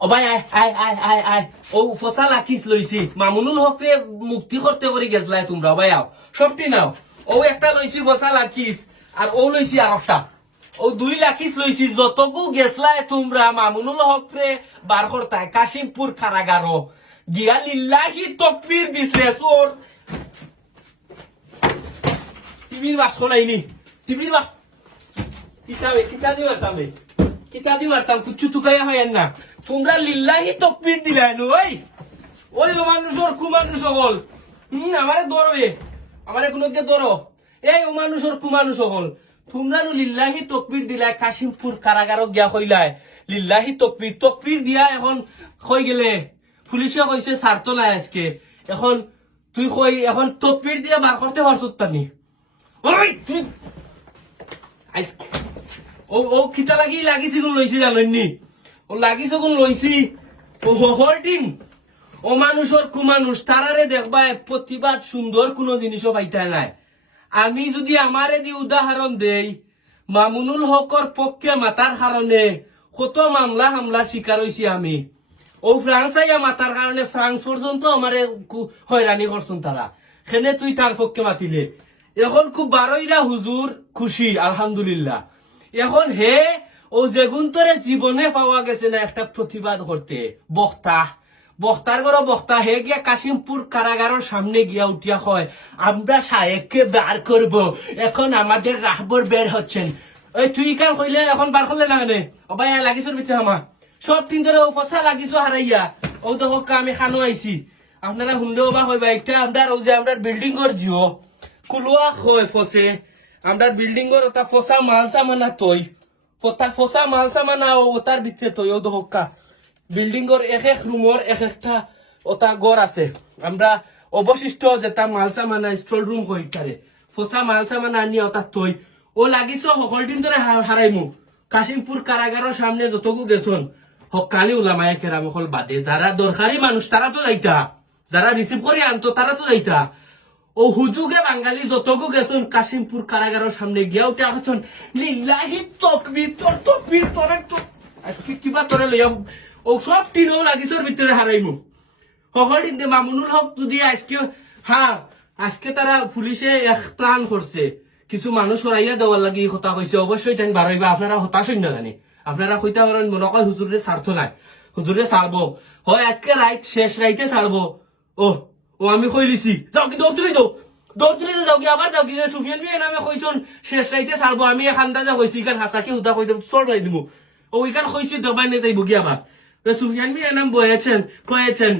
ও ভাই আয় আয় আয় আয় আয় ও ফসা লাকিস লইছি মামুনুল হকরে মুক্তি করতে করে গেছলাই তোমরা ভাই আও সবটি নাও ও একটা লইছি ফসা লাকিস আর ও লইছি আর একটা ও 2 লাকিস লইছি যতগু গেছলাই তোমরা মামুনুল হকরে বার করতাই কাশিমপুর কারাগারও গিয়া লিল্লাহি তাকবীর দিছলে সোর টিভির বাক্স নাইনি টিভির বাক্স কিতা দি মারতাম কুচ্ছু তুকাইয়া হয় না তোমরা লিল্লাহি তাকবীর দিলাই ওই ওই মানুষের কুমানুষ হল আমারে ধরবে আমারে কোনো দিয়ে ধরো এই ও মানুষের কুমানুষ হল তোমরা লিল্লাহি তাকবীর দিলাই কাশিমপুর কারাগার গিয়া কইলাই লিল্লাহি তাকবীর দিয়া এখন কই গেলে পুলিশে কইছে ছাড়ত নাই আজকে এখন তুই কই এখন তাকবীর দিয়া বার করতে পারছত তানি ওই তুই আজকে ও কিতা লাগিছি কোন লইছি জানেননি ও লাগিছে কোন লইছি ও হলটিম ও মানুষের কুমানুষ তারারে দেখবা প্রতিবাদ সুন্দর কোনো জিনিসও পাইতে নাই আমি যদি আমারে দি উদাহরণ দেই মামুনুল হকর পক্ষে মাতার কারণে কত মামলা হামলা শিকার হইছি আমি ও ফ্রান্সাইয়া মাতার কারণে ফ্রান্স পর্যন্ত আমারে হয়রানি করছেন তারা সেনে তুই তার পক্ষে মাতিলে এখন খুব বারোইরা হুজুর খুশি আলহামদুলিল্লাহ এখন হে ও যেগুন্তরে জীবনে পাওয়া গেছে না একটা প্রতিবাদ করতে বক্তার ঘর বক্তা হে গিয়া কাশিমপুর কারাগারের সামনে গিয়া উঠিয়া হয় আমরা সাহেবকে বার করব এখন আমাদের রাহবর বের হচ্ছেন ওই তুই কাল কইলে এখন বার করলে না কেনে ও ভাই লাগিস ভিতরে আমার সব দিন ধরে ও ফসা লাগিস হারাইয়া ও তো হক আমি খানো আইছি আপনারা শুনলেও বা হইবা একটা আমরা ও যে আমরা বিল্ডিং ঘর জিও কুলুয়া হয় ফসে আমরা বিল্ডিং ঘর ওটা ফসা মালসা মানা তৈ ফসা মালসা মানা ওটার ভিতরে তৈ ও দহকা বিল্ডিং ঘর এক রুমর একটা ওটা ঘর আছে আমরা অবশিষ্ট যেটা মালসা মানা স্টল রুম কইতারে ফসা মালসা মানা আনি ওটা তৈ ও লাগিস সকল দিন ধরে হারাইমু কাশিমপুর কারাগারের সামনে যতগু গেছন হকানি উলামায়ে কেরাম হল বাদে যারা দরকারি মানুষ তারা তো যাইতা যারা রিসিভ করে আনতো তারা তো যাইতা ও হুজুগে বাঙালি যতগু গেছন কাশিমপুর কারাগারের সামনে গিয়াও তে আছন লিল্লাহি তাকবীর তোর আজকে কিবা তোরে লইয়া ও সব টিনও লাগিসর ভিতরে হারাইমু হহলিন দে মামুনুল হক যদি আজকে তারা পুলিশে এক প্ল্যান করছে কিছু মানুষ হরাইয়া দেওয়ার লাগি কথা কইছে অবশ্যই তাই বারইবা আপনারা হতাশ হইন না জানি আপনারা কইতা পারেন মনে কয় হুজুরে স্বার্থ নাই হুজুরে ছাড়বো হয় আজকে শেষ রাইতে ছাড়বো ও আমি কই লিছি যাও কি দৌড় যাও কি আবার যাও কি সুফিয়ান মিয়া নামে কইছন শেষ রাইতে ছাড়বো আমি খান্দা যা কইছি ইকান হাসাকি হুদা কই দেব চড় রাই দিমু ও ইকান কইছি দবাই নে যাইব কি আবার সুফিয়ান মিয়া নাম কয়েছেন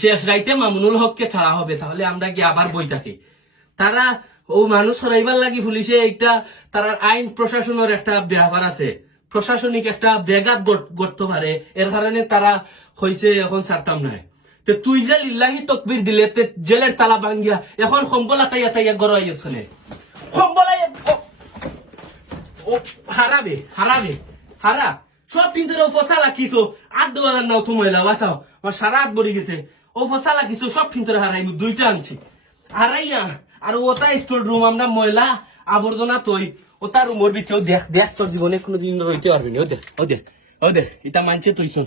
শেষ রাইতে মামুনুল হককে ছাড়া হবে তাহলে আমরা কি আবার বই থাকি তারা ও মানুষ হরাইবার লাগি পুলিশে একটা তারা আইন প্রশাসনের একটা ব্যাপার আছে প্রশাসনিক একটা ব্যাঘাত করতে পারে এর কারণে তারা হইছে এখন ছাড়তাম নাই তুই যে লিল্লাহি তাকবীর দিলে জেলের তালা ভাঙ্গিয়া এখন সম্বলা তাইয়া গড়াই গেছনে সম্বলাই ও হারা সব দিন ধরে ফসা লাখিছো আট ডলার নাও তুমাইলা বাসাও আমার সারা হাত বড়ি গেছে ও ফসা লাখিছো সব দিন ধরে হারাইমু 2টা আনছি হারাইয়া আর ওটা স্টোর রুম আমরা ময়লা আবর্জনা তৈ ওটা রুমের ভিতরেও দেখ তোর জীবনে কোনোদিন রইতে পারবি না ও দেখ এটা মানছে তুইছন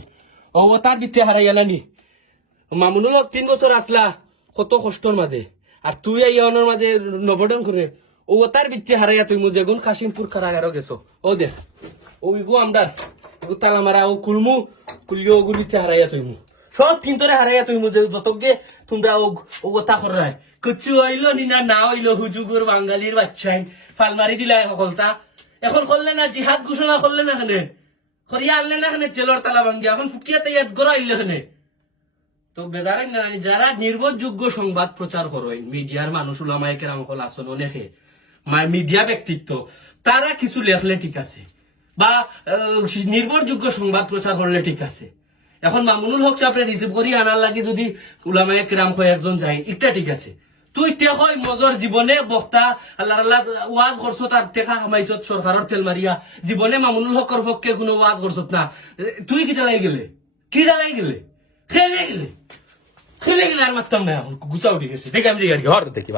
ওটার ভিতরে হারাইয়া নি মামুনুল 3 বছর আসলা কত কষ্টর মাঝে আর তুই ইয়নের মাঝে নবডন করে ও তার ভিত্তি হারাইয়া তুই মুঝে গুন কাশিমপুর কারাগারও গেছো ও দেখ ওইগু আমরা তালা মারা ও কুলিও ওগুলিতে হারাইয়া তুই সব কিন্তরে হারাইয়া তুই মুঝে যতকে তোমরা ও কথা করাই কুচু হইলো না হইলো হুজুগুর বাঙালির বাচ্চাই ফালমারি দিলা সকলতা এখন করলে না জিহাদ ঘোষণা করলে না খানে করিয়া আনলে না খানে জেলর তালা ভাঙ্গিয়া এখন ফুকিয়াতে ইয়াদ গড়া আইলে খানে তো বেদারেন না যারা নির্ভরযোগ্য সংবাদ প্রচার করেন মিডিয়ার মানুষ উলামায়ে কেরাম হল আসন অনেকে মিডিয়া ব্যক্তিত্ব তারা কিছু লেখলে ঠিক আছে বা নির্ভরযোগ্য সংবাদ প্রচার করলে ঠিক আছে এখন মামুনুল হক সাহেব রিসিভ করি আনার লাগি যদি উলামায়ে কেরাম হয় একজন যায় এটা ঠিক আছে তুই হয় মজর জীবনে বক্তা আল্লাহ ওয়াজ করছ তার টেকা কামাইছত সরকারের তেল মারিয়া জীবনে মামুনুল হকর পক্ষে কোনো ওয়াজ করছত না তুই কিটা লাই গেলে খেলে গেলে আর মারতাম না এখন গুছা উঠে গেছে দেখে আমি হর দেখি